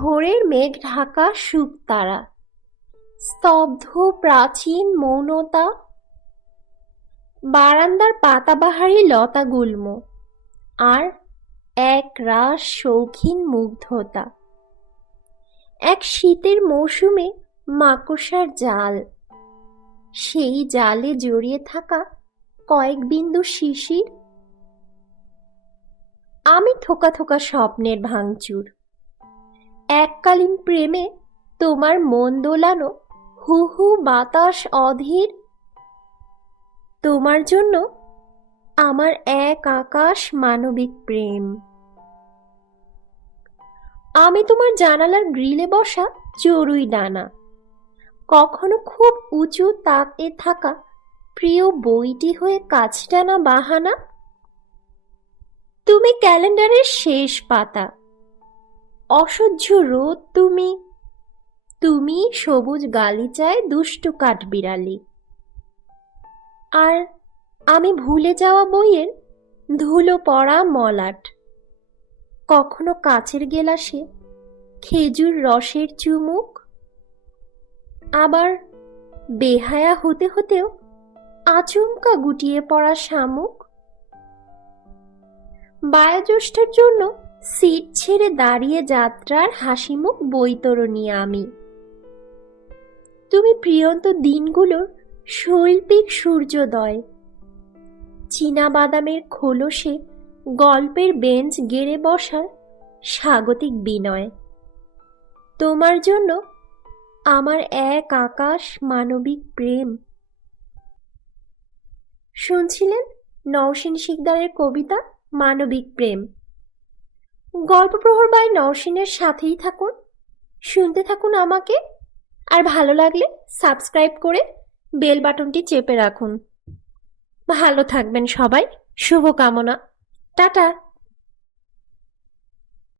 ভোরের মেঘ ঢাকা সুখ তারা। স্তব্ধ, প্রাচীন মৌনতা। বারান্দার পাতাবাহারি লতা গুল্ম। আর এক রাস শৌখিন মুগ্ধতা। এক শীতের মৌসুমে মাকড়সার জাল। সেই জালে জড়িয়ে থাকা কয়েক বিন্দু শিশির। আমি থোকা থোকা স্বপ্নের ভাঙচুর। এককালীন প্রেমে তোমার মন দোলানো হু হু বাতাস অধীর। তোমার জন্য আমার এক আকাশ মানবিক প্রেম। আমি তোমার জানালার গ্রিলে বসা চড়ুই ডানা। কখনো খুব উঁচু তাকে থাকা প্রিয় বইটি হয়ে কাছ টানা বাহানা। তুমি ক্যালেন্ডারের শেষ পাতা। অসহ্য রোদ তুমি। তুমি সবুজ গালিচায় দুষ্টু কাঠবিড়ালি। আর আমি ভুলে যাওয়া বইয়ের ধুলো পড়া মলাট। কখনো কাচের গেলাসে খেজুর রসের চুমুক। আবার বেহায়া হতে হতেও আচমকা গুটিয়ে পড়া শামুক। বায়োজ্যেষ্ঠের জন্য সিট ছেড়ে দাঁড়িয়ে যাত্রার হাসিমুখ বৈতরণী আমি। তুমি প্রিয়ন্ত দিনগুলোর শৈল্পিক সূর্যোদয়। চীনা বাদামের খোলসে গল্পের বেঞ্চ গেড়ে বসার স্বাগতিক বিনয়। তোমার জন্য আমার এক আকাশ মানবিক প্রেম। শুনছিলেন নওশিন শিকদারের কবিতা মানবিক প্রেম। গল্প প্রহর বাই নরসিনের সাথেই থাকুন, শুনতে থাকুন আমাকে, আর ভালো লাগলে সাবস্ক্রাইব করে বেল বাটনটি চেপে রাখুন। ভালো থাকবেন সবাই, শুভকামনা। টাটা।